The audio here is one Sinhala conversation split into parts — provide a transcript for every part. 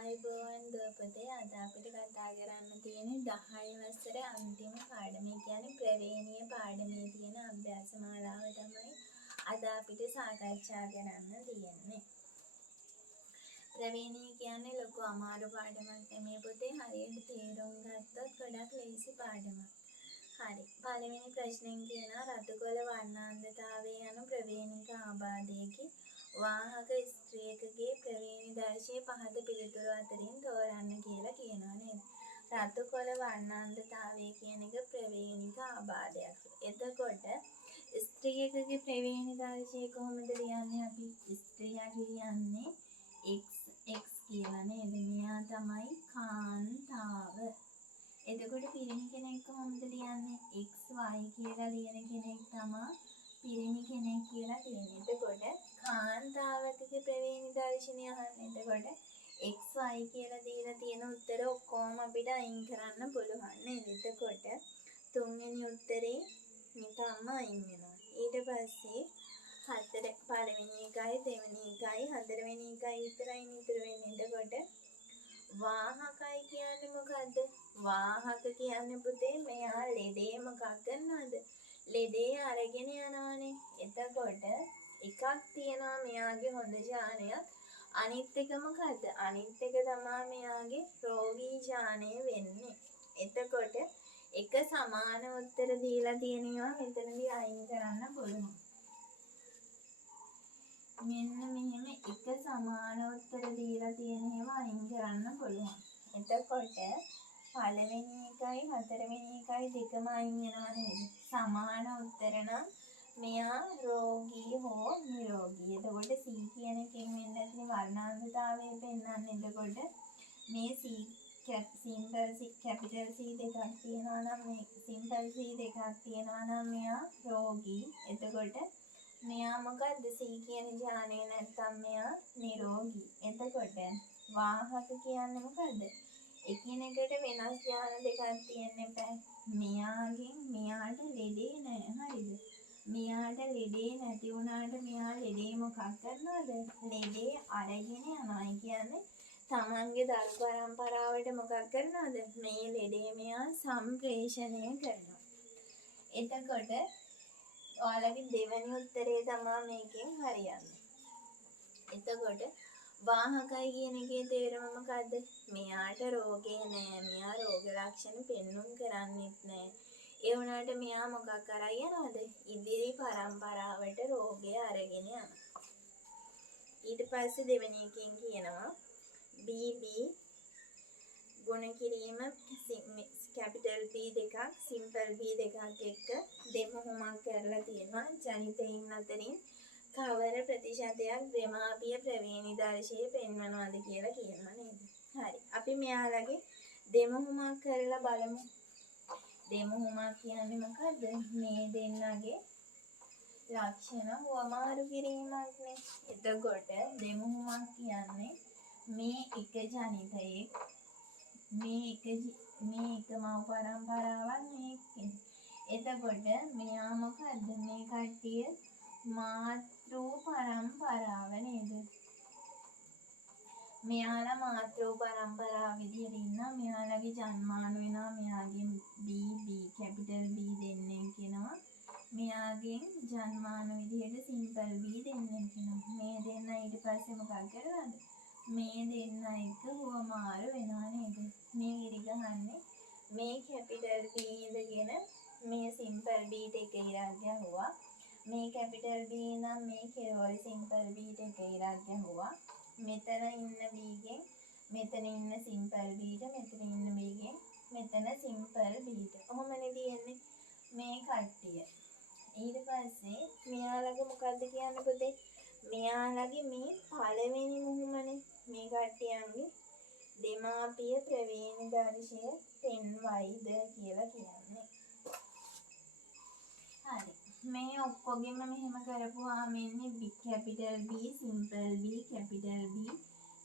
ආයුබෝවන් දුවපතේ අද අපිට කතා කරන්න තියෙන්නේ 10 වසරේ අන්තිම පාඩම. ඒ කියන්නේ ප්‍රවේණීය පාඩමේ තියෙන අභ්‍යාස මාලාව තමයි අද අපිට සාකච්ඡා කරන්න තියෙන්නේ. ප්‍රවේණීය කියන්නේ ලොකු අමාරු පාඩමක් නෙමෙයි පුතේ. හරියට තේරුම් ගත්තොත් ගොඩක් ලේසි පාඩමක්. හරි. පළවෙනි ප්‍රශ්නෙන් කියනවා රතුකොළ වර්ණාන්ධතාවය යන ප්‍රවේණික ආබාධයකි වාහක ස්ත්‍රියකගේ ප්‍රවේණි දර්ශය පහත පිළිතුරු අතරින් තෝරන්න කියලා කියනවා නේද? රතුකොළ වර්ණාන්ධතාවය කියන එක ප්‍රවේණික ආබාධයක්. එතකොට ස්ත්‍රියකගේ ප්‍රවේණි දර්ශය කොහොමද ලියන්නේ අපි? ස්ත්‍රියක් ලියන්නේ x කියලා නේද? මෙයා තමයි කාන්තාව. එතකොට පිරිමි කෙනෙක් කොහොමද ලියන්නේ? xy කියලා ලියන කෙනෙක් තමයි පිරිමි කෙනෙක් කියලා තියෙන්නේ. එතකොට කාන්තාවකගේ ප්‍රවේණි දර්ශනය අහන්න. එතකොට xy කියලා දීලා තියෙන උත්තර ඔක්කොම අපිට අයින් කරන්න පුළුවන් නේද? එතකොට තුන්වෙනි උත්තරේ නිකම්ම අයින් වෙනවා. ඊට පස්සේ පළවෙනි එකයි දෙවෙනි එකයි හතරවෙනි එකයි විතරයි ඉතුරු වෙන්නේ. එතකොට වාහකයි කියන්නේ මොකද්ද? වාහක කියන්නේ පුතේ මෙයා ලෙඩේ මොකක් කරනවද? ලෙඩේ අරගෙන යනවානේ. එතකොට එකක් තියෙනවා මෙයාගේ හොඳ ඥානයක්. අනිත් එක මොකද්ද? අනිත් එක තමයි මෙයාගේ රෝගී ඥානය වෙන්නේ. එතකොට එක සමාන උත්තර දීලා තියෙනවා මෙතනදී අයින් කරන්න පුළුවන්. මෙන්න මෙහෙම එක සමාන උත්තර දීලා තියෙන ඒවා අයින් කරන්න පුළුවන්. එතකොට පළවෙනි එකයි හතරවෙනි එකයි දෙකම අයින් වෙනවා නේද? සමාන උත්තර නම් මෙයා රෝගී හෝ නිරෝගී. එතකොට C කියන එකෙන් වෙන්න ඇති වර්ණාන්ධතාවය පෙන්වන්නේ. එතකොට මේ සිම්පල් C කැපිටල් C දෙකක් තියෙනවා නම් මේ සිම්පල් C දෙකක් තියෙනවා නම් මෙයා රෝගී. එතකොට මෙයා මොකද්ද? C කියන ඥානය නැත්තම් මෙයා නිරෝගී. එතකොට වාහක කියන්නේ මොකද්ද? එකිනෙකට වෙනස් ඥාන දෙකක් තියෙන්න එපා. මෙයාගෙන් මෙයාට ලෙඩේ නැහැ. හරිද? මෙයාට ලෙඩේ නැති වුණාට මෙයා ලෙඩේ මොකක් කරනවද? ලෙඩේ අරගෙන යනවා. කියන්නේ තමන්ගේ දරු පරම්පරාවට මොකක් කරනවද? මේ ලෙඩේ මෙයා සම්ප්‍රේෂණය කරනවා. එතකොට ඔයාලගේ දෙවෙනි උත්තරේ තමයි මේකෙන් හරියන්නේ. එතකොට වාහකයි කියන එකේ තේරුම මොකද්ද? මෙයාට රෝගේ නෑ. මෙයා රෝග ලක්ෂණ පෙන්눔 කරන්නේත් නෑ. ඒ වුණාට මෙයා මොකක් කරා යනවද? ඉදිරි පරම්පරාවට රෝගය අරගෙන යනවා. ඊට පස්සේ දෙවෙනි එකෙන් කියනවා BB ගුණ කිරීම කැපිටල් B දෙකක් සිම්පල් B දෙකක් එක්ක දෙමුහුමක් කරලා තියෙනවා. ජනිතයින් අතරින් කවර ප්‍රතිශතයක් දෙමාපිය ප්‍රවේණි දර්ශය පෙන්වනවද කියලා කියනවා නේද? හරි. අපි මෙයාලගේ දෙමුහුමක් කරලා බලමු. දෙමුහුමක් කියන්නේ මොකද්ද? මේ දෙන්නගේ ලක්ෂණ වමාරු කිරීමක්නේ. එතකොට දෙමුහුමක් කියන්නේ මේ එක ජනිතයේ මේ එක මව් පරම්පරාවක් මේකෙන්. එතකොට මෙයා මොකද්ද? මේ කට්ටිය මාතෘ පරම්පරාව නේද? මෙයාලා මාතෘ පරම්පරාව විදිහට ඉන්නවා. මෙයාලගේ ජන්මාන වෙනවා. මෙයාගෙන් BB කැපිටල් B දෙන්නෙක් කියනවා. මෙයාගෙන් ජන්මාන විදිහට සිම්පල් B දෙන්නෙක් කියනවා. මේ දෙන්න ඊට පස්සේ මොකක් කරනවද? මේ දෙන්න එක හුවමාරු වෙනවා නේද? මේ ඉරි ගහන්නේ මේ කැපිටල් B ඉඳගෙන මේ සිම්පල් B ට එක ඉරක් ගැහුවා. මේ කැපිටල් B නම් මේ කෙරවල සිම්පල් B ට එක ඉරක් ගැහුවා. මෙතන ඉන්න B ගෙන් මෙතන ඉන්න සිම්පල් B ට මෙතන ඉන්න B ගෙන් මෙතන සිම්පල් B ට. ඔහොමනේ තියෙන්නේ මේ කට්ටිය. ඊට පස්සේ මෙයාලගේ මොකද්ද කියන්නේ පුතේ? මෙයාලගේ මේ පළවෙනි මුහුමනේ මේ කට්ටියන්ගේ දෙමාපිය ප්‍රවේණි දර්ශය පෙන්වයිද කියලා කියන්නේ. හරි. මේ ඔක්කොගෙම මෙහෙම කරපුවාම එන්නේ B capital B simple B capital B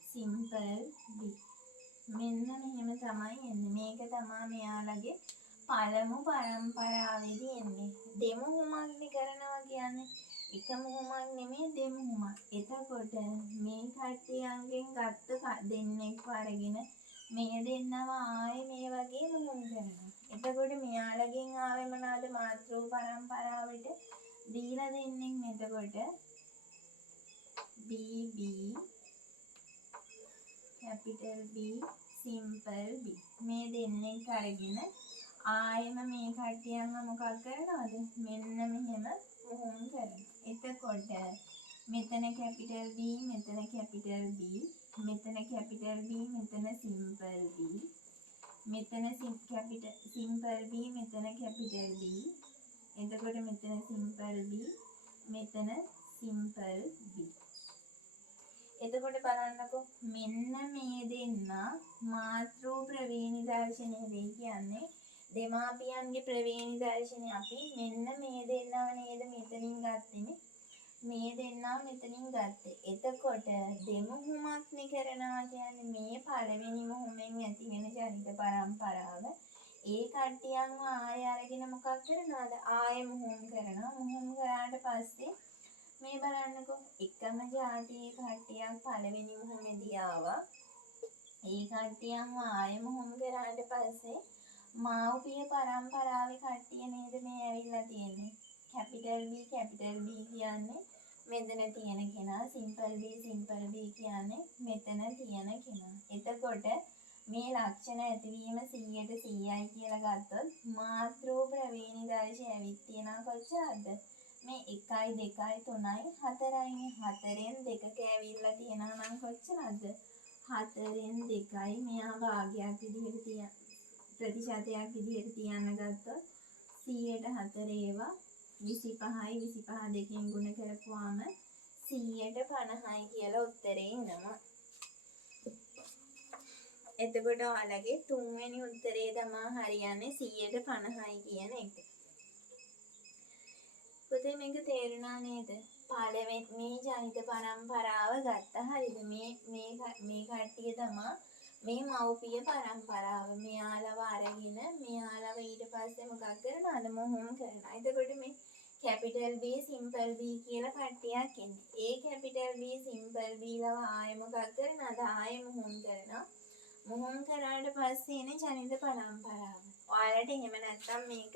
simple B. මෙන්න මෙහෙම තමයි එන්නේ. මේක තමයි මෙයාලගේ පළමු පරම්පරාවේදී එන්නේ. දෙමුහුමක්නේ කරනවා කියන්නේ. එක මුහුමක් නෙමෙයි දෙමුහුමක්. එතකොට මේ කට්ටියන්ගෙන් ගත්ත දෙන්නෙක්ව අරගෙන මේ දෙන්නව ආයේ මේ වගේ මුහුම් කරනවා. එතකොට මෙයාලගෙන් ආවේ මොනවාද මාතෘ පරම්පරාවට දීලා දෙන්නේ. එතකොට BB capital B simple B මේ දෙන්නේ අරගෙන ආයෙම මේ කට්ටියන්ව මොකක් කරනවද මෙන්න මෙහෙම මුහුම් කරනවා. එතකොට මෙතන capital B මෙතන capital B මෙතන capital B මෙතන simple B මෙතන simple B මෙතන capital B එතකොට මෙතන simple B මෙතන simple B. එතකොට බලන්නකෝ මෙන්න මේ දෙන්න මාතෘ ප්‍රවේණි දර්ශනය වෙයි කියන්නේ දෙමාපියන්ගේ ප්‍රවේණි දර්ශනය අපි මෙන්න මේ දෙන්නව නේද මෙතනින් ගත්තේ මේ දෙන්නව මෙතනින් ගත්තේ. එතකොට දෙමුහුමක් නේ කරනවා කියන්නේ මේ පළවෙනි මුහුමෙන් ඇති වෙන ජනිත පරම්පරාව ඒ කට්ටියන්ව ආය අරගෙන මොකක් කරනවද ආය මුහුම් කරනවා. මුහුම් කරාට පස්සේ මේ බලන්නකෝ එකම ජාතියේ කට්ටියක් පළවෙනි මුහුමේදී ආවා. ඒ කට්ටියන්ව ආය මුහුම් කරාට පස්සේ මව්පිය පරම්පරාවේ කට්ටිය නේද මේ ඇවිල්ලා තියෙන්නේ. capital B කියන්නේ මෙතන තියෙන කෙනා, simple B කියන්නේ මෙතන තියෙන කෙනා. එතකොට මේ ලක්ෂණ ඇතිවීම 100ට 100යි කියලා ගත්තොත් මාතෘ ප්‍රවේණි දර්ශය ඇවිත් තියෙනවා කොච්චරද? මේ 1යි 2යි 3යි 4යි. 4න් 2ක ඇවිල්ලා තියෙනවා නම් කොච්චරද? 4න් 2යි. මෙයා භාගයක් විදිහට තියන ප්‍රතිශතයක් විදිහට තියන්න ගත්තොත් 100ට 4 ඒවා 25යි 25 දෙකෙන් ගුණ කරපුවාම 100ට 50යි කියලා උත්තරේ එනවා. එතකොට ඔයාලගේ තුන්වෙනි උත්තරේ තමයි හරියන්නේ 100ට 50යි කියන එක. පුතේ මේක තේරුණා නේද? පළවෙනි මේ ජනිත පරම්පරාව ගත්තා හරිද? මේ කට්ටිය තමයි මේ මව්පිය පරම්පරාව. මෙයාලව අරගෙන මෙයාලව ඊට පස්සේ මොකක් කරනවද? මුහුම් කරනවා. එතකොට මේ capital B simple B කියලා කට්ටියක් එන්නේ. ඒ capital B simple B ලව ආයෙ මොකක් කරනවද? ආයෙ මුහුම් කරනවා. මුහුම් කරාට පස්සේ එන ජනිත පරම්පරාව. ඔයාලට එහෙම නැත්තම් මේක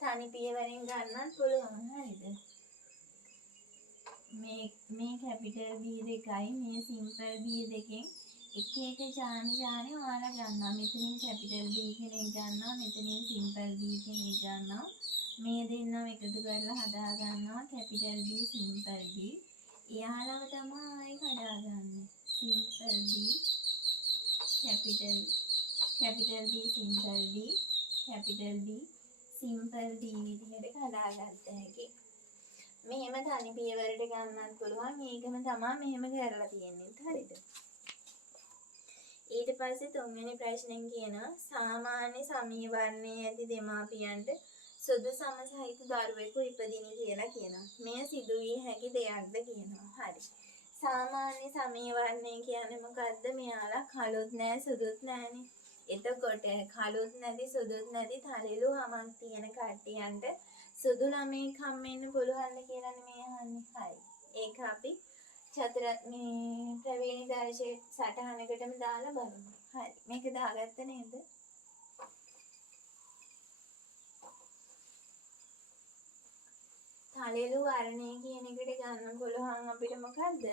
තනි පියවරෙන් ගන්නත් පුළුවන්. හරිද? මේ capital B දෙකයි මේ simple B දෙකෙන් එක ජානේ ඔයාලා ගන්නවා. මෙතනින් capital B කෙනෙක් ගන්නවා. මෙතනින් simple B කෙනෙක් ගන්නවා. මේ දෙන්නම එකතු කරලා හදා ගන්නවා capital B simple B. එයාලව තමයි ආයෙ හදාගන්නේ. simple B capital B simple B capital B simple D විදිහට හදාගත්ත හැකි. මෙහෙම තනි පියවරට ගන්නත් පුළුවන්. මේකම තමයි මෙහෙම කරලා තියෙන්නේ. හරිද? ඊට පස්සේ තුන්වෙනි ප්‍රශ්නෙන් කියනවා සාමාන්‍ය සමී වර්ණයේ ඇති දෙමාපියන්ට සුදු සම සහිත දරුවෙකු ඉපදිනි කියලා කියනවා. මෙය සිදු වී හැකි දෙයක්ද කියනවා. හරි. සාමාන්‍ය සමී වර්ණය කියන්නේ මොකද්ද? මෙයාලා කළුත් නෑ සුදුත් නෑනේ. එතකොට කළුත් නැති සුදුත් නැති තලෙලු හමක් තියෙන කට්ටියන්ට සුදු ළමෙක් හම්බෙන්න පුළුවන්ද කියලා නෙමෙයි අහන්නේ. හරි. ඒක අපි මේ ප්‍රවේණි දර්ශයේ සටහනකටම දාලා බලමු. හරි. මේක දාගත්ත නේද? තලෙලු වර්ණය කියන එකට ගන්න පුළුවන් අපිට මොකද්ද?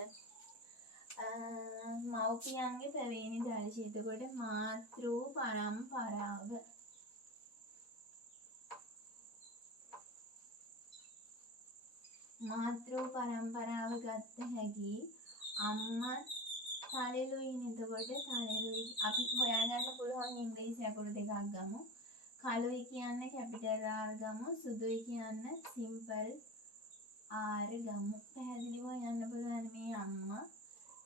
මව්පියන්ගේ ප්‍රවේණි දර්ශය. එතකොට මාතෘ පරම්පරාව. මාතෘ පරම්පරාව ගත්ත හැකි අම්මා තලෙලුයිනේ. එතකොට තලෙලුයි අපි හොයාගන්න පුළුවන් ඉංග්‍රීසි අකුරු දෙකක් ගමු. කළුයි කියන්නේ capital R ගමු. සුදුයි කියන්නේ simple R ගමු. පැහැදිලිව හොයන්න පුළුවන් මේ අම්මා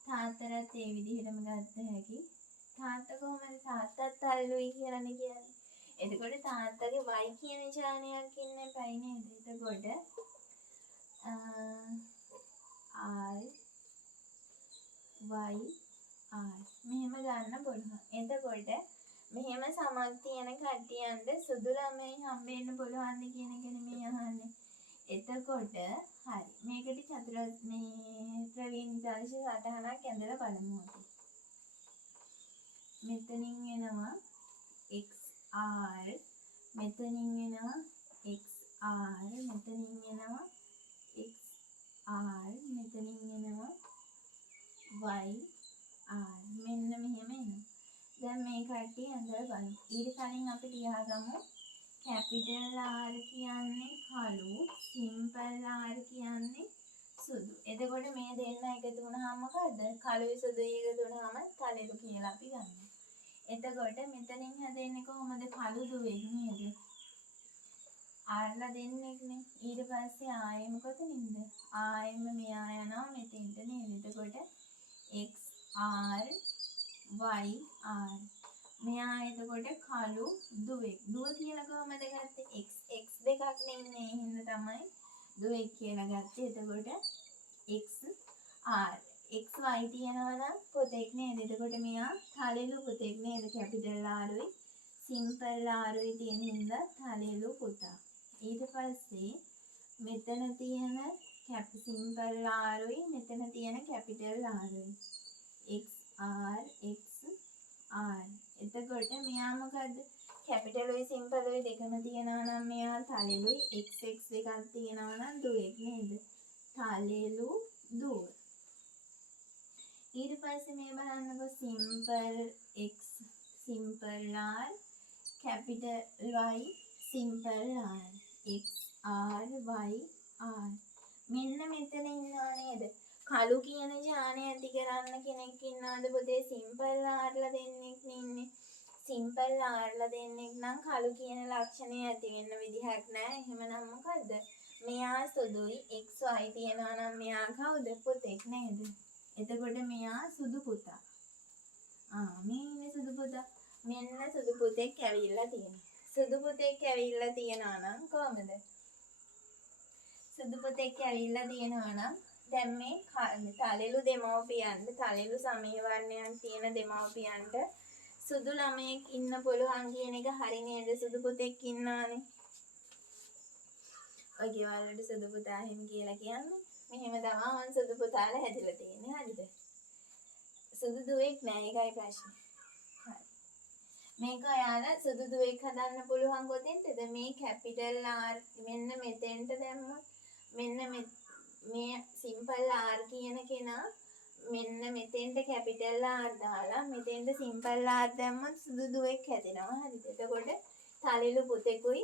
තාත්තට ඒ විදිහටම ගත්ත හැකි. තාත්තා කොහොමද? තාත්තත් තලෙලුයි කියලානේ කියන්නේ. එතකොට තාත්තගේ y කියන ඡානයක් ඉන්න එපයි නේද? එතකොට R y R මෙහෙම ගන්න පුළුවන්. එතකොට මෙහෙම සමක් තියෙන කට්ටියන්ට සුදු ළමයි හම්බෙන්න පුළුවන්ද කියන එක නෙමෙයි අහන්නේ. එතකොට හරි. මේකට චතුරාර්ය මේ ප්‍රවේණි දර්ශ සටහනක් ඇඳලා බලමු අපි. මෙතනින් එනවා XR, මෙතනින් එනවා XR, මෙතනින් එනවා XR, මෙතනින් එනවා YR. මෙන්න මෙහෙම එනවා. දැන් මේ කට්ටිය ඇඳලා බලමු. ඊට කලින් අපි ලියාගමු කැපිටල් R කියන්නේ කළු, සිම්පල් R කියන්නේ සුදු. එතකොට මේ දෙන්න එකතු වුණාම මොකද්ද? කළුයි සුදුයි එකතු වුණාම තලෙලු කියලා අපි ගන්නවා. එතකොට මෙතනින් හැදෙන්නේ කොහොමද? කළු දුවෙක් නේද? ආර්ලා දෙන්නෙක්නේ. ඊට පස්සේ ආයෙම කොතනින්ද? ආයෙම මෙයා යනවා මෙතෙන්ට නේද? එතකොට XR YR. මෙයා එතකොට කළු දුවෙක්. දුව කියලා කොහමද ගත්තේ? X දෙකක් නෙන්නේ. හින්දා තමයි දුවෙක් කියලා ගත්තේ. එතකොට XR. XY තියනවා නම් පුතෙක් නේද? එතකොට මෙයා තලෙලු පුතෙක් නේද? කැපිටල් R උයි සිම්පල් R උයි තියෙන හින්දා තලෙලු පුතා. ඊට පස්සේ මෙතන තියෙන සිම්පල් R උයි මෙතන තියෙන කැපිටල් R උයි XR XR. එතකොට මෙයා මොකද්ද? කැපිටල් උයි සිම්පල් උයි දෙකම තියෙනවා නම් මෙයා තලෙලුයි. X දෙකක් තියෙනවා නම් දුවෙක් නේද? තලෙලු දුව. ඊට පස්සේ මේ බලන්නකො simple X simple R capital Y simple R XR YR. මෙන්න මෙතන ඉන්නවා නේද? කළු කියන ඥානය ඇති කරන්න කෙනෙක් ඉන්නවද පුතේ? සිම්පල් ආර්ලා දෙන්නෙක් ඉන්නේ. සිම්පල් ආර්ලා දෙන්නෙක් නම් කළු කියන ලක්ෂණය ඇති වෙන්න විදිහක් නැහැ. එහෙමනම් මොකද්ද? මෙයා සුදුයි XY තියනවා නම් මෙයා කවුද? පුතෙක් නේද? එතකොට මෙයා සුදු පුතා. මේ ඉන්නේ සුදු පුතා. මෙන්න සුදු පුතෙක් ඇවිල්ලා තියෙනවා. සුදු පුතෙක් ඇවිල්ලා තියනවා නම් කොහමද? සුදු පුතෙක් ඇවිල්ලා තියනවා නම් දැන් මේ තලෙලු දෙමව්පියන්ට තලෙලු සමේ වර්ණයන් තියෙන දෙමව්පියන්ට සුදු ළමයෙක් ඉන්න පුළුවන් කියන එක හරි නේද? සුදු පුතෙක් ඉන්නවනේ. ඔය ගෙවල්වල සුදු පුතා එහෙම කියලා කියන්නේ. මෙහෙම තමයි මං සුදු පුතාලා හැදිලා තියෙන්නේ. හරිද? සුදු දුවෙක් නෑ. ඒකයි ප්‍රශ්නේ. හරි. මේක ඔයාලා සුදු දුවෙක් හදන්න පුළුවන් කොතෙන්ද? මේ කැපිටල් R මෙන්න මෙතෙන්ට දැම්මොත් මෙන්න මේ සිම්පල් R කියන කෙනා මෙන්න මෙතෙන්ට කැපිටල් R දාලා මෙතෙන්ට සිම්පල් R දැම්මොත් සුදු දුවෙක් හැදෙනවා. හරිද? එතකොට තලෙලු පුතෙකුයි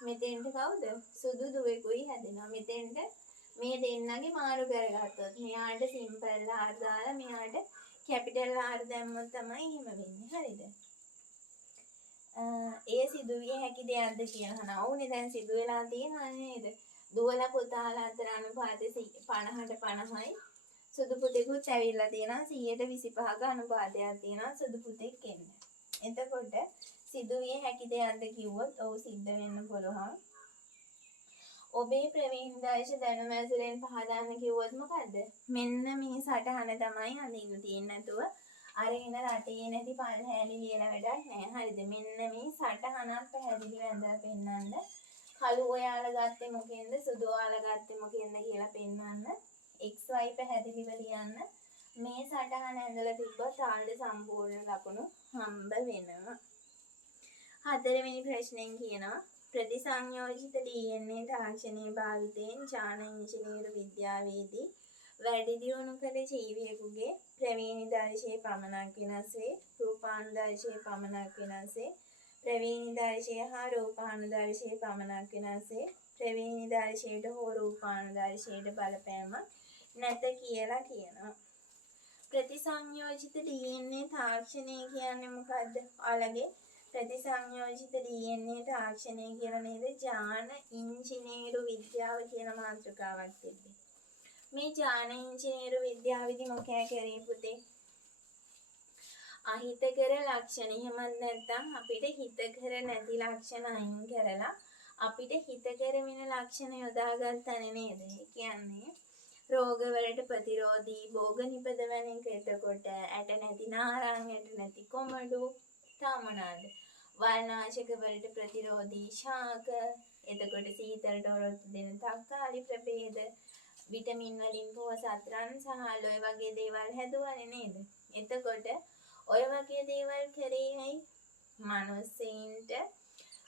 මෙතෙන්ට කවුද? සුදු දුවෙකුයි හැදෙනවා. මෙතෙන්ට මේ දෙන්නගේ මාරු කරගත්තොත් මෙයාට සිම්පල් R දාලා මෙයාට කැපිටල් R දැම්මොත් තමයි එහෙම වෙන්නේ. හරිද? ඒ සිදුවිය හැකි දෙයක්ද කියලා අහනවා. ඔව්නේ දැන් සිදු වෙලා තියෙනවා නේද? දුවලා පුතාලා අතර අනුපාතය 50ට 50යි. සුදු පුතෙකුත් ඇවිල්ලා තියෙනවා 125ක අනුපාතයක් තියෙනවා සුදු පුතෙක් එන්න. එතකොට සිදුවිය හැකි දෙයක්ද කිව්වොත් ඔව් සිද්ධ වෙන්න පුළුවන්. ඔබේ ප්‍රවීණ දර්ශ දැනුම ඇසුරෙන් පහදන්න කිව්වොත් මොකද්ද? මෙන්න මේ සටහන තමයි අඳින්න තියෙන්නේ. නැතුව අරගෙන රටේ නැති පල් හැලි ලියලා වැඩක් නැහැ. හරිද? මෙන්න මේ සටහනක් පැහැදිලිව ඇඳලා පෙන්නන්න. කළු ඔයාලා ගත්තේ මොකෙන්ද? සුදු ඔයාලා ගත්තේ මොකෙන්ද කියලා පෙන්වන්න. XY පැහැදිලිව ලියන්න. මේ සටහන ඇඳලා තිබ්බොත් ආල්ද සම්පූර්ණ ලකුණු හම්බ වෙනවා. හතරවෙනි ප්‍රශ්නෙන් කියනවා ප්‍රතිසංයෝජිත DNA තාක්ෂණයේ භාවිතයෙන් ජාන ඉංජිනේරු විද්‍යාවේදී වැඩි දියුණු කළ ජීවියෙකුගේ ප්‍රවීණිදර්ශය පමණක් වෙනස් වේ. රූපානුදර්ශය පමණක් වෙනස් වේ. ප්‍රවීණිදර්ශය හා රූපානුදර්ශය පමණක් වෙනස් වේ. ප්‍රවීණිදර්ශයට හෝ රූපානුදර්ශයට බලපෑමක් නැත කියලා කියනවා. ප්‍රතිසංයෝජිත DNA තාක්ෂණය කියන්නේ මොකද්ද? ඔයාලගේ ප්‍රතිසංයෝජිත DNA තාක්ෂණය කියලා නේද ජාන ඉංජිනේරු විද්‍යාව කියන මාතෘකාවක් තිබ්බේ. මේ ජාන ඉංජිනේරු විද්‍යාවේදී මොකෑ කරේ පුතේ? අහිතකර ලක්ෂණ එහෙමත් නැත්නම් අපිට හිතකර නැති ලක්ෂණ අයින් කරලා අපිට හිතකර වෙන ලක්ෂණ යොදාගත්තා නේද? ඒ කියන්නේ රෝගවලට ප්‍රතිරෝධී භෝග නිපදවන එක. එතකොට ඇට නැති නාරං, ඇට නැති කොමඩු, තාමනාද වල්නාශක වලට ප්‍රතිරෝධී ශාක. එතකොට සීතලට ඔරොත්තු දෙන තක්කාලි ප්‍රභේද, විටමින් වලින් පොහොසත් රන් සහ ඔය වගේ දේවල් හැදුවානේ නේද? එතකොට ඔය වගේ දේවල් කරේයි මනුස්සයින්ට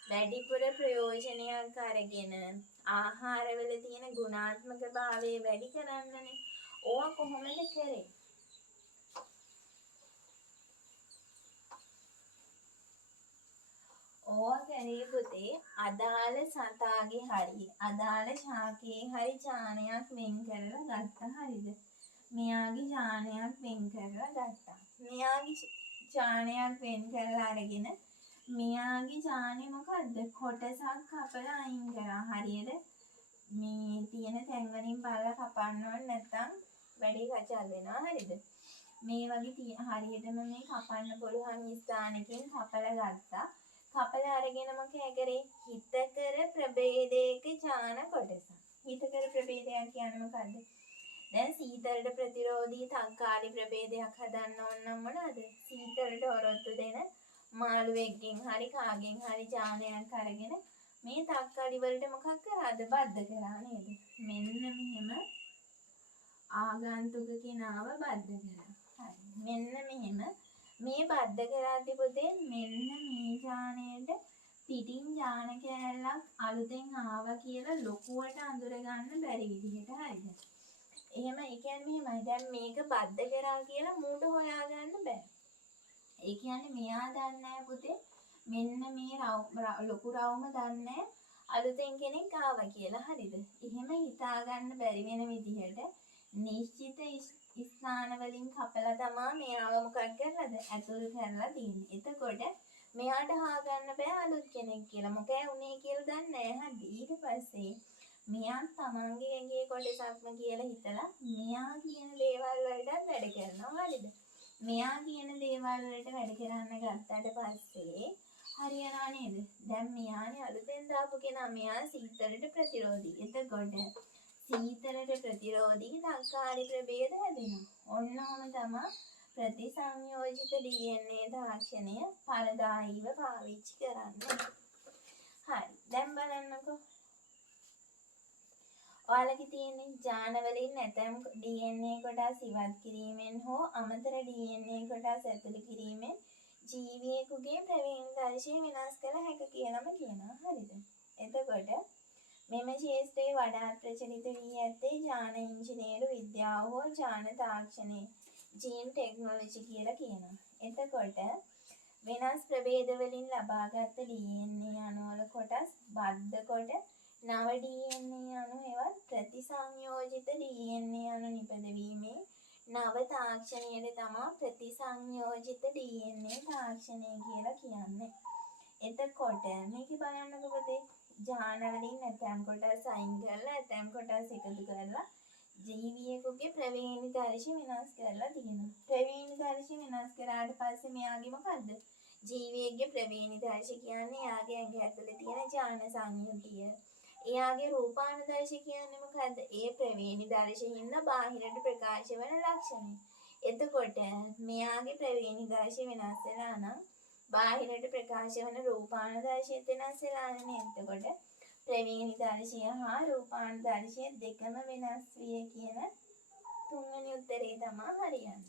වැඩිපුර ප්‍රයෝජනයක් අරගෙන ආහාරවල තියෙන ගුණාත්මක භාවය වැඩි කරන්නනේ. ඕවා කොහොමද කරේ? ඕවා කරේ පුතේ අදාළ සතාගේ හරි අදාළ ශාකයේ හරි ඡානයක් වෙන් කරලා ගත්තා. හරිද? මෙයාගේ ඡානයක් වෙන් කරලා ගත්තා. මෙයාගේ ඡානයක් වෙන් කරලා අරගෙන මෙයාගේ ඡානේ මොකද්ද? කොටසක් කපලා අයින් කරා. හරියට මේ තියෙන තැන් වලින් බලලා කපන්න ඕනේ නැත්නම් වැඩි කචල් වෙනවා. හරිද? මේ වගේ හරියටම මේ කපන්න පුළුවන් ස්ථානකින් කපලා ගත්තා. කපලා අරගෙන මොකද කරේ? හිතකර ප්‍රභේදයක ඡාන කොටස. හිතකර ප්‍රභේදයක් කියන්නේ මොකද්ද? දැන් සීතලට ප්‍රතිරෝධී තක්කාලි ප්‍රභේදයක් හදන්න ඕන නම් මොනවාද? සීතලට ඔරොත්තු දෙන මාළුවෙක්ගෙන් හරි කාගෙන් හරි ඡානයක් අරගෙන මේ තක්කාලි වලට මොකක් කරාද? බද්ධ කරා නේද? මෙන්න මෙහෙම ආගන්තුක කෙනාව බද්ධ කරා. හරි. මෙන්න මෙහෙම මේ බද්ධ කරාදී පුතේ මෙන්න මේ ඡානයට පිටින් ඡාන කෑල්ලක් අලුතෙන් ආවා කියලා ලොකුවට අඳුර ගන්න බැරි විදිහට. හරිද? එහෙම ඒ කියන්නේ මෙහෙමයි. දැන් මේක බද්ධ කරා කියලා මූට හොයාගන්න බෑ. ඒ කියන්නේ මෙයා දන්නේ පුතේ මෙන්න මේ ලොකු රවුම දන්නේ අලුතෙන් කෙනෙක් ආවා කියලා. හරිද? එහෙම හිතා ගන්න බැරි වෙන විදිහට නිශ්චිත ස්ථාන වලින් කපලා තමා මෙයාව මොකක් කරලාද ඇතුල් කරලා තියෙන්නේ. එතකොට මෙයාට හොයාගන්න බෑ අලුත් කෙනෙක් කියලා. මොකෑ උනේ කියලා දන්නේ නැහැ. හරි. ඊට පස්සේ මෙයා තමන්ගේ ඇඟේ කොටසක්ම කියලා හිතලා මෙයා කියන දේවල් වලට වැඩ කරනවා. හරිද? මෙයා කියන දේවල් වලට වැඩ කරන්න ගත්තට පස්සේ හරියනවා නේද? දැන් මෙයානේ අලුතෙන් දාපු කෙනා මෙයා සීතලට ප්‍රතිරෝධී. එතකොට සීතලට ප්‍රතිරෝධී තක්කාලි ප්‍රභේද හැදෙනවා. ඔන්නෝම තමයි ප්‍රතිසංයෝජිත DNA තාක්ෂණය ඵලදායීව පාවිච්චි කරන්නේ. හරි. දැන් බලන්නකෝ. ඔයාලගේ තියෙන ඡානවලින් නැතම් DNA කොටස් ඉවත් කිරීමෙන් හෝ අමතර DNA කොටස් ඇතුළු කිරීමෙන් ජීවියෙකුගේ ප්‍රවේණදර්ශය වෙනස් කළ හැක කියලාම කියනවා. හරිද? එතකොට මෙම ශාස්ත්‍රයේ වඩාත් ප්‍රචලිත වී ඇත්තේ ඡාන ඉංජිනේරු විද්‍යාව හෝ ඡාන තාක්ෂණය ජීන් ටෙක්නොලොජි කියලා කියනවා. එතකොට වෙනස් ප්‍රභේද වලින් ලබාගත් DNA අණුවල කොටස් බද්ධ කොට නව DNA අණු එවත් ප්‍රතිසංයෝජිත DNA අණු නිපදවීමේ නව තාක්ෂණයට තමයි ප්‍රතිසංයෝජිත DNA තාක්ෂණය කියලා කියන්නේ. එතකොට මේක බලන්නකො පුතේ ඡානවලින් ඇතම් කොටස් අයින් කරලා ඇතම් කොටස් එකතු කරලා ජීවියෙකුගේ ප්‍රවේණිදර්ශය වෙනස් කරලා තියෙනවා. ප්‍රවේණිදර්ශය වෙනස් කරාට පස්සේ මෙයාගේ මොකද්ද? ජීවියෙකුගේ ප්‍රවේණිදර්ශය කියන්නේ එයාගේ ඇඟ ඇතුලේ තියෙන ඡාන සංයුතිය. එයාගේ රූපානුදර්ශය කියන්නේ මොකද්ද? ඒ ප්‍රවේණිදර්ශයෙන් බාහිරට ප්‍රකාශ වෙන ලක්ෂණය. එතකොට මෙයාගේ ප්‍රවේණිදර්ශය වෙනස් වෙනා නම් බාහිරට ප්‍රකාශ වන රූපානුදර්ශයත් වෙනස් වෙලානේ. එතකොට ප්‍රවේණිදර්ශය හා රූපානුදර්ශය දෙකම වෙනස් විය කියන තුන්වෙනි උත්තරේ තමයි හරියන්නේ.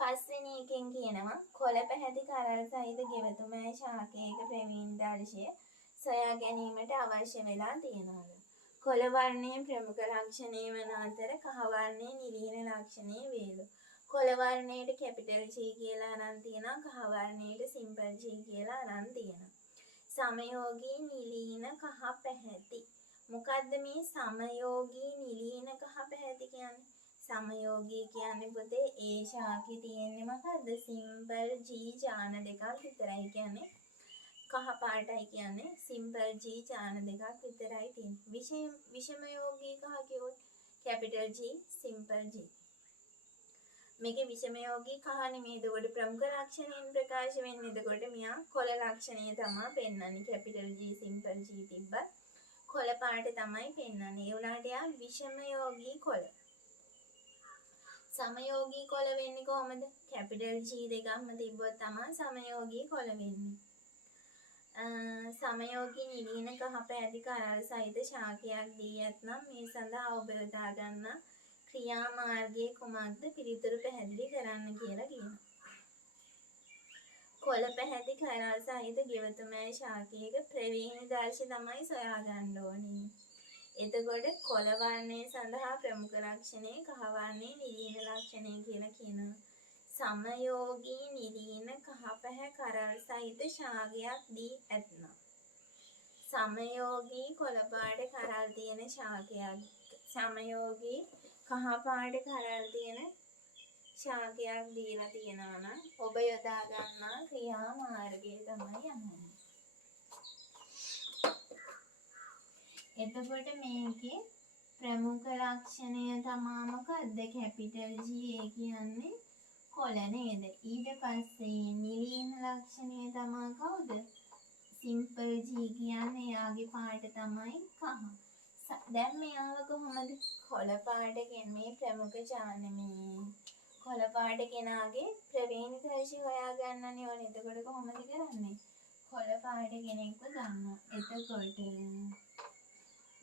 පස්වෙනි එකෙන් කියනවා කොළ පැහැති කරල් සහිත ගෙවතුමෑ ශාකයක ප්‍රවේණිදර්ශය සොයා ගැනීමට අවශ්‍ය වෙලා තියෙනවා. කොළ වර්ණයේ ප්‍රමුඛ ලක්ෂණය වන අතර කහ වර්ණයේ නිලීන ලක්ෂණයේ වේලු. කොළ වර්ණයට කැපිටල් G කියලා අරන් තියෙනවා. කහ වර්ණයට සිම්පල් G කියලා අරන් තියෙනවා. සමයෝගී නිලීන කහ පැහැති. මොකද්ද මේ සමයෝගී නිලීන කහ පැහැති කියන්නේ? සමයෝගී කියන්නේ පුතේ ඒ ශාකේ තියෙන්නේ මොකද්ද? සිම්පල් G ඡාන දෙකක් විතරයි. කියන්නේ කහ පාටයි කියන්නේ සිම්පල් G ඡාන දෙකක් විතරයි තියෙන්නේ. විෂමයෝගී කහ කියොත් කැපිටල් G සිම්පල් G. මේකේ විෂමයෝගී කහ නෙමෙයි. එතකොට ප්‍රමුඛ ලක්ෂණයෙන් ප්‍රකාශ වෙන්නේ. එතකොට මෙයා කොළ ලක්ෂණය තමයි පෙන්වන්නේ. කැපිටල් G සිම්පල් G තිබ්බත් කොළ පාට තමයි පෙන්වන්නේ. ඒ උනාට යා විෂමයෝගී කොළ. සමයෝගී කොළ වෙන්නේ කොහොමද? කැපිටල් G දෙකක්ම තිබ්බොත් තමයි සමයෝගී කොළ වෙන්නේ. සමයෝගී නිලීන කහ පැහැති කරල් සහිත ශාකයක් දී ඇතනම් මේ සඳහා ඔබ යොදා ගන්නා ක්‍රියාමාර්ගයේ කුමක්ද පිළිතුරු පැහැදිලි කරන්න කියලා කියනවා. කොළ පැහැති කරල් සහිත ගෙවතුමැයි ශාකයක ප්‍රවේණිදර්ශ තමයි සොයාගන්න ඕනේ. එතකොට කොළ වර්ණය සඳහා ප්‍රමුඛ ලක්ෂණය කහ වර්ණයේ නිරීන ලක්ෂණය කියලා කියනවා. සමයෝගී නිරීන කහ පැහැ කරල් සහිත ශාකයක් දී ඇතනම් සමයෝගී කොළ පාට කරල් තියෙන ශාකයක් සමයෝගී කහ පාට කරල් තියෙන ශාකයක් දීලා තියෙනවා නම් ඔබ යොදා ගන්නා ක්‍රියාමාර්ගය තමයි අහන්නේ. එතකොට මේකේ ප්‍රමුඛ ලක්ෂණය තමා මොකද්ද? කැපිටල් G ඒ කියන්නේ කොළ නේද? ඊට පස්සේ නිරීන ලක්ෂණය තමා කවුද? සිම්පල් G කියන්නේ යාගේ පාට තමයි කහ. දැන් මෙයාව කොහොමද කොළ පාට කියන්නේ ප්‍රමුඛ චානමේ කොළ පාට කෙනාගේ ප්‍රවේණිදර්ශය හොයාගන්නනේ ඕනේ. එතකොට කොහොමද කරන්නේ? කොළ පාට කෙනෙක්ව ගන්නවා. එතකොට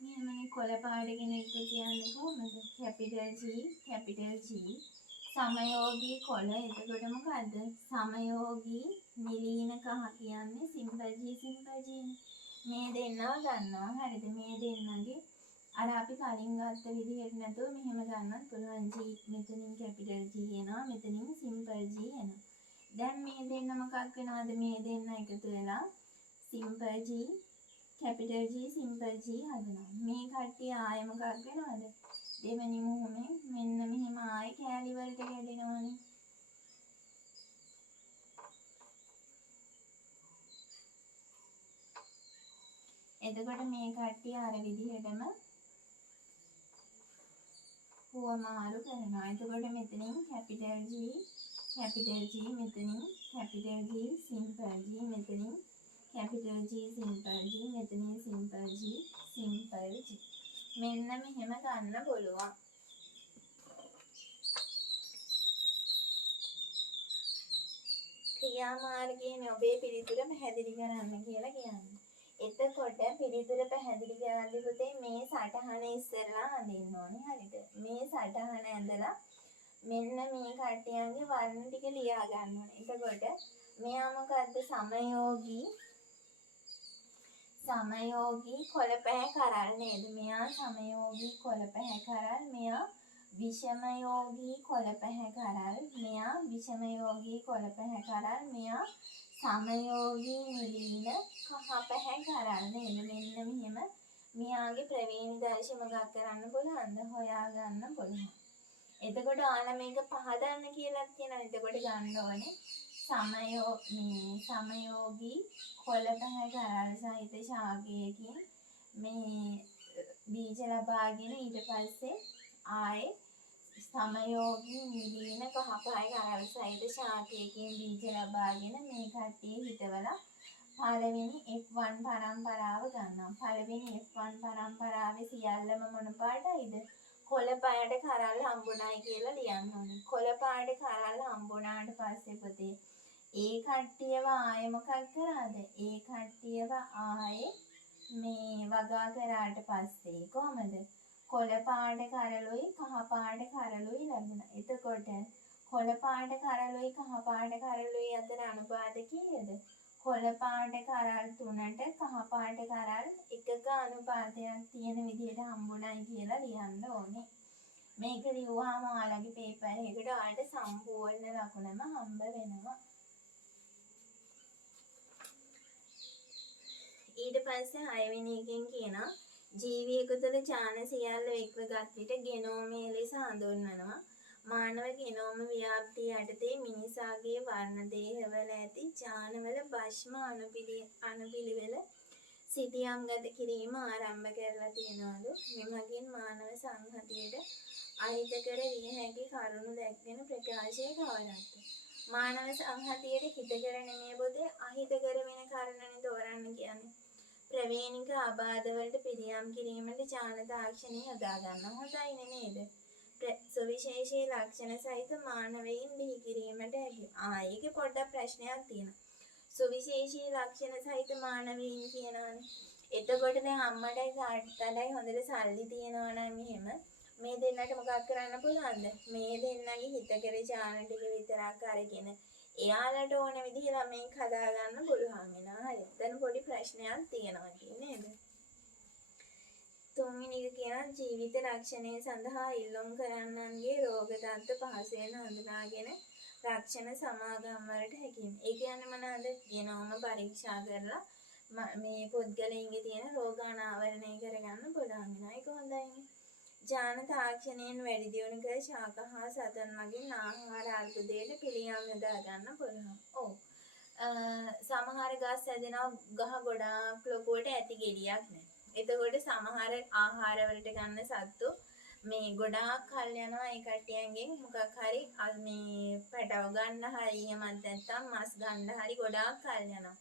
මෙහෙමනේ කොළ පාට කෙනෙක්ව කියන්නේ කොහොමද? කැපිටල් G සමයෝගී කොළ. එතකොට මොකද්ද? සමයෝගී නිරීන කහ කියන්නේ සිම්පල් G මේ දෙන්නව ගන්නවා. හරිද? මේ දෙන්නගේ අර අපි කලින් ගත්ත විදිහට නැතුව මෙහෙම ගන්නත් පුළුවන්. G මෙතනින් කැපිටල් G එනවා, මෙතනින් සිම්පල් G එනවා. දැන් මේ දෙන්න මොකක් වෙනවද? මේ දෙන්න එකතු වෙලා simple G capital G simple G හදනවා. මේ කට්ටිය ආයෙ මොකක් වෙනවද? දෙවෙනි මුහුණේ මෙන්න මෙහෙම ආයෙ කෑලි වලට කැඩෙනවනේ. එතකොට මේ කට්ටිය අර විදිහටම හුවමාරු කරනවා. එතකොට මෙතනින් කැපිටල් G මෙතනින් කැපිටල් G සිම්පල් G මෙතනින් කැපිටල් G සිම්පල් G මෙතනින් සිම්පල් G මෙන්න මෙහෙම ගන්න පුළුවන්. ක්‍රියාමාර්ගයේ ඔබේ පිළිතුර පැහැදිලි කරන්න කියලා කියන්නේ. එතකොට පිළිතුර පැහැදිලි කරද්දී පුතේ මේ සටහන ඉස්සෙල්ලා අඳින්න ඕනේ. හරිද? මේ සටහන ඇඳලා මෙන්න මේ කට්ටියන්ගේ වර්ණ ටික ලියා ගන්න ඕනේ. එතකොට මෙයා මොකද්ද? සමයෝගී කොළ පැහැ කරල් නේද? මෙයා සමයෝගී කොළ පැහැ කරල්, මෙයා විෂමයෝගී කොළ පැහැ කරල්, මෙයා විෂමයෝගී කොළ පැහැ කරල්, මෙයා සමයෝගී නිරීන කහ පැහැ කරල් නේද? මෙන්න මෙහෙම මෙයාගේ ප්‍රවේණිදර්ශය මොකක් කරන්න පුළුවන්ද? හොයා ගන්න පුළුවන්. එතකොට ඔයාලා මේක පහදන්න කියලා කියනවා. එතකොට ගන්න ඕනේ සමයෝගී කොළ පැහැ කරල් සහිත ශාකයකින් මේ බීජ ලබාගෙන ඊට පස්සේ ආයේ සමයෝගී නිරීන කහ පැහැ කරල් සහිත ශාකයකින් බීජ ලබාගෙන මේ කට්ටිය හිටවලා පළවෙනි F1 පරම්පරාව ගන්නවා. පළවෙනි F1 පරම්පරාවේ සියල්ලම මොන පාටයිද? කොළ පාට කරල් හම්බුනායි කියලා ලියන්න ඕනේ. කොළ පාට කරල් හම්බුනාට පස්සේ පුතේ ඒ කට්ටියව ආයෙ මොකක් කරාද? ඒ කට්ටියව ආයෙ මේ වගා කරාට පස්සේ කොහමද? කොළ පාට කරලුයි කහ පාට කරලුයි ලැබුණා. එතකොට කොළ පාට කරලුයි කහ පාට කරලුයි අතර අනුපාත කීයද? කොළ පාට කරල් 3ට කහ පාට කරල් 1ක අනුපාතයක් තියෙන විදිහට හම්බුනායි කියලා ලියන්න ඕනේ. මේක ලියුවාම ඔයාලගේ පේපර් එකකට ඔයාලට සම්පූර්ණ ලකුණම හම්බ වෙනවා. ඊට පස්සේ 6 වෙනි එකෙන් කියනවා ජීවියෙකු තුළ ඡාන සියල්ල එක්ව ගත් විට ගෙනෝමය ලෙස හඳුන්වනවා. මානව ගෙනෝම ව්‍යාප්තිය යටතේ මිනිසාගේ වර්ණ දේහවල ඇති ඡානවල භස්ම අනුපිළිවෙල සිතියම් ගත කිරීම ආරම්භ කරලා තියෙනවලු. මෙමගින් මානව සංහතියට අහිතකර විය හැකි කරුණු දැක්වෙන ප්‍රකාශය කවරක්ද? මානව සංහතියට හිතකර නෙමෙයි පොතේ අහිතකර වෙන කරුණනේ තෝරන්න කියන්නේ. ප්‍රවේණික ආබාධවලට පිළියම් කිරීමට ඡාන තාක්ෂණය යොදා ගන්න හොඳයිනේ නේද? සුවිශේෂී ලක්ෂණ සහිත මානවයින් බිහි කිරීමට හැකි. ඒකේ පොඩ්ඩක් ප්‍රශ්නයක් තියෙනවා. සුවිශේෂී ලක්ෂණ සහිත මානවයින් කියනවානේ. එතකොට දැන් අම්මටයි තාත්තටයි හොඳට සල්ලි තියනවා නම් එහෙම මේ දෙන්නට මොකක් කරන්න පුළුවන්ද? මේ දෙන්නගේ හිත කෙරේ ඥාන ටික විතරක් අරගෙන එයාලට ඕන විදිහට ළමෙක් හදාගන්න පුළුවන් වෙනවා. හරි. දැන් පොඩි ප්‍රශ්නයක් තියෙනවා නේද? තුන්වෙනි එක කියන ජීවිත රක්ෂණය සඳහා ඉල්ලුම් කරන්නන්ගේ රෝග තත්ත්ව පහසුවෙන් හඳුනාගෙන රක්ෂණ සමාගම් වලට හැකියි. ඒ කියන්නේ මොනවාද? genome පරීක්ෂා කරලා මේ පුද්ගලයන්ගේ තියෙන රෝග අනාවරණය කරගන්න පුළුවන් වෙනවා. ඒක හොඳයිනේ. ජාන තාක්ෂණයෙන් වැඩි දියුණු කර ශාක හා සතන් මගින් ආහාර අර්බුදයට පිළියම් යොදා ගන්න පුළුවන්. ඔව්. සමහර ගස් හැදෙනවා ගහ ගොඩාක් ලොකුවට ඇති ගෙඩියක් නැහැ. එතකොට සමහර ආහාර වලට ගන්න සත්තු මේ ගොඩාක් කල් යනවා ඒ කට්ටියන්ගෙන් මොකක් හරි මේ පැටව ගන්න හරි එහෙමත් නැත්නම් මස් ගන්න හරි ගොඩාක් කල් යනවා.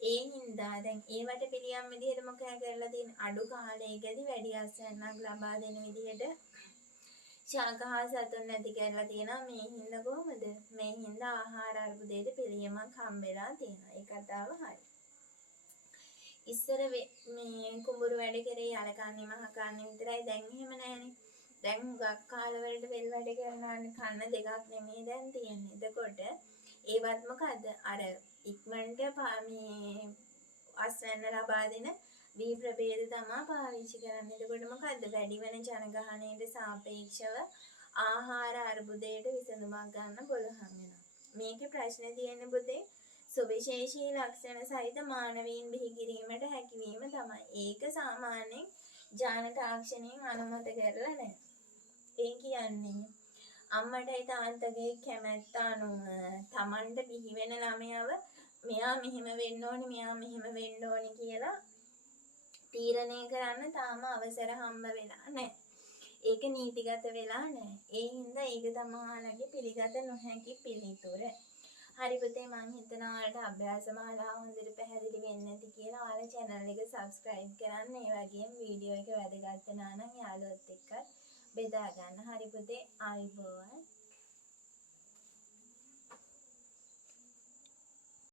ඒ හින්දා දැන් ඒවට පිළියම් විදිහට මොකද කරලා තියෙන අඩු කාලයකදී වැඩි අස්වැන්නක් ලබා දෙන විදිහට ශාකහා සතුන් නැති කරලා තියෙනවා. මේ හින්දා කොහොමද? මේ හින්දා ආහාර අර්බුදයට පිළියමක් හම්බෙලා තියෙනවා. ඒ කතාව හරි. ඉස්සර මේ කුඹුරු වැඩ කරේ යලකන්නේ මහකන්නේ විතරයි. දැන් එහෙම නැහැනේ. දැන් හුඟක් කාලවලට වෙල් වැඩ කරනවානේ. කන්න දෙකක් නෙමෙයි දැන් තියෙන්නේ. එතකොට ඒවත් මොකද්ද? අර ඉක්මනට මේ අස්වැන්න ලබා දෙන වී ප්‍රභේද තමයි පාවිච්චි කරන්නේ. එතකොට මොකද්ද? වැඩි වෙන ජනගහනයට සාපේක්ෂව ආහාර අර්බුදයට විසඳුමක් ගන්න පුළුවන් වෙනවා. මේකේ ප්‍රශ්නේ තියෙන්නේ පුතේ සුවිශේෂී ලක්ෂණ සහිත මානවීන් බිහි කිරීමට හැකියවීම තමයි. ඒක සාමාන්‍යයෙන් ජාන තාක්ෂණයෙන් අනුමත කරලා නැහැ. ඒ කියන්නේ අම්මටයි තාත්තගේ කැමැත්ත අනුව Tamanට බිහි වෙන ළමයාව මෙයා මෙහෙම වෙන්න ඕනි මෙයා මෙහෙම වෙන්න ඕනි කියලා තීරණය කරන්න තාම අවසර හම්බ වෙලා නැහැ. ඒක නීතිගත වෙලා නැහැ. ඒ හින්දා ඒක තමයි ඔයාලගේ පිළිගත නොහැකි පිළිතුර. හරි පුතේ මං හිතනවා ඔයාලට අභ්‍යාස මාලාව හොඳට පැහැදිලි වෙන්නේ නැති කියලා ඔයාලා channel එක subscribe කරන්න. ඒ වගේම වීඩියෝ එක වැදගත් වෙනා නම් යාළුවොත් එක්කත් බෙදා ගන්න. හරි පුතේ ආයුබෝවන්.